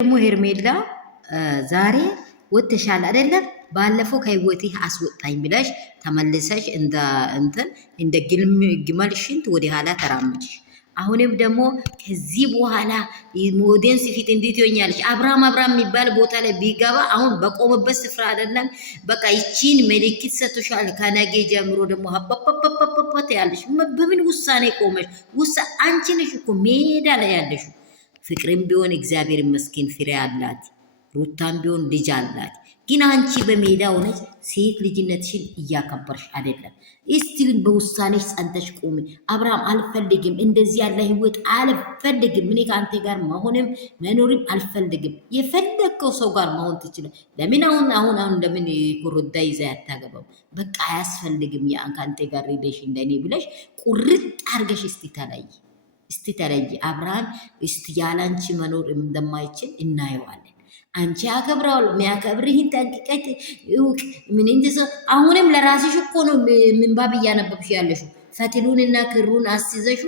ደግሞ ሄርሜላ ዛሬ ወጥተሻል አይደለም? ባለፈው ከህይወትህ አስወጣኝ ብለሽ ተመልሰሽ እንደ ግመል ሽንት ወደ ኋላ ተራመድሽ። አሁንም ደግሞ ከዚህ በኋላ ሞዴንስ ፊት እንዴት ይሆኛለሽ? አብርሃም የሚባል ቦታ ላይ ቢገባ አሁን በቆመበት ስፍራ አይደለም። በቃ ይቺን ምልክት ሰጥቶሻል። ከነገ ጀምሮ ደግሞ ሀባባባባባት ያለሽ በምን ውሳኔ ቆመሽ? አንቺ ነሽ እኮ ሜዳ ላይ ያለሽ። ፍቅርም ቢሆን እግዚአብሔር ይመስገን ፍሬ አላት። ሩታም ቢሆን ልጅ አላት። ግን አንቺ በሜዳ ሆነች ሴት ልጅነትሽን እያከበርሽ አይደለም። እስቲ ግን በውሳኔሽ ጸንተሽ ቆሚ። አብርሃም አልፈልግም፣ እንደዚህ ያለ ህይወት አልፈልግም። እኔ ከአንተ ጋር መሆንም መኖርም አልፈልግም። የፈለግከው ሰው ጋር መሆን ትችላል። ለምን አሁን ለምን ኮረዳ ይዛ ያታገባው? በቃ አያስፈልግም። ያን ከአንተ ጋር ሄደሽ እንደኔ ብለሽ ቁርጥ አርገሽ እስቲ ተለይ። አብርሃም እስቲ ያላንቺ መኖር እንደማይችል እናየዋለን። አንቺ አከብራው የሚያከብርህን ጠንቅቀት እውቅ። ምን እንደሰ አሁንም ለራስሽ እኮ ነው ምንባብ እያነበብሽ ያለሽው። ፈትሉንና ክሩን አስይዘሹ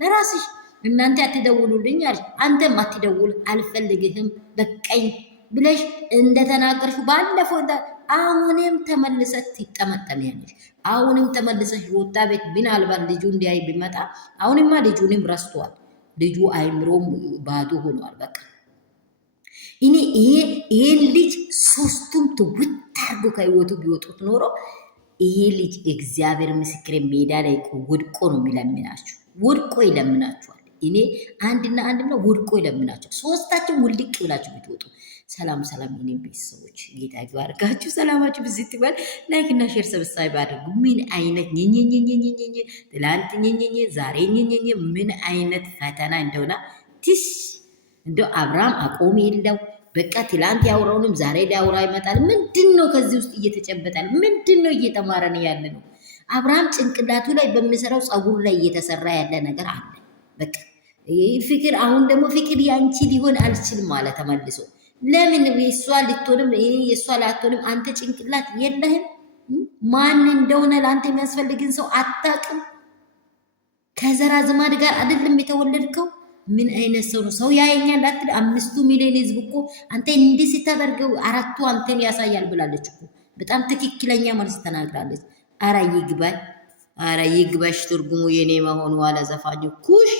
ለራስሽ እናንተ አትደውሉልኝ አለሽ። አንተም አትደውል አልፈልግህም በቀኝ ብለሽ እንደተናገርሽ ባለፈው አሁንም ተመልሰሽ ትጠመጠሚያለሽ። አሁንም ተመልሰሽ ወጣ ቤት ምናልባት ልጁ እንዲያይ ቢመጣ አሁንማ ልጁንም ረስቷል። ልጁ አይምሮም ባዶ ሆኗል። በቃ እኔ ይሄን ልጅ ሶስቱም ትውት አድርጎ ከህይወቱ ቢወጡት ኖሮ ይሄ ልጅ እግዚአብሔር ምስክሬ ሜዳ ላይ ወድቆ ነው የሚለምናችሁ። ወድቆ ይለምናችኋል። እኔ አንድና ነው ወድቆ ይለምናችሁ። ሶስታችን ውልቅ ብላችሁ ብትወጡ። ሰላም የኔ ቤተሰቦች ጌታ ይባርካችሁ። ሰላማችሁ ብዝት ይበል። ላይክ እና ሼር ሰብስክራይብ አድርጉ። ምን አይነት ትላንት ዛሬ ምን አይነት ፈተና እንደሆነ እንደው አብርሃም አቆም የለው። በቃ ትላንት ያውራውንም ዛሬ ሊያውራ ይመጣል። ምንድነው ከዚህ ውስጥ እየተጨበጣል? ምንድነው እየተማረን ያለ ነው? አብርሃም ጭንቅላቱ ላይ በሚሰራው ጸጉር ላይ እየተሰራ ያለ ነገር አለ። በቃ ፍቅር አሁን ደግሞ ፍቅር ያንቺ ሊሆን አልችልም ማለት ተመልሶ ለምን የሷ ልትሆንም የሷ ላትሆንም አንተ ጭንቅላት የለህም? ማን እንደሆነ ለአንተ የሚያስፈልግን ሰው አታውቅም? ከዘራ ዝማድ ጋር አይደለም የተወለድከው? ምን አይነት ሰው ነው? ሰው ያየኛል አትል። 5 ሚሊዮን ህዝብ እኮ አንተ እንዲህ ስታደርገው 4ቱ አንተን ያሳያል ብላለች እኮ። በጣም ትክክለኛ መልስ ተናግራለች። አረ ይግባሽ ትርጉሙ የኔ መሆኑ አለ ዘፋኙ ኩሽ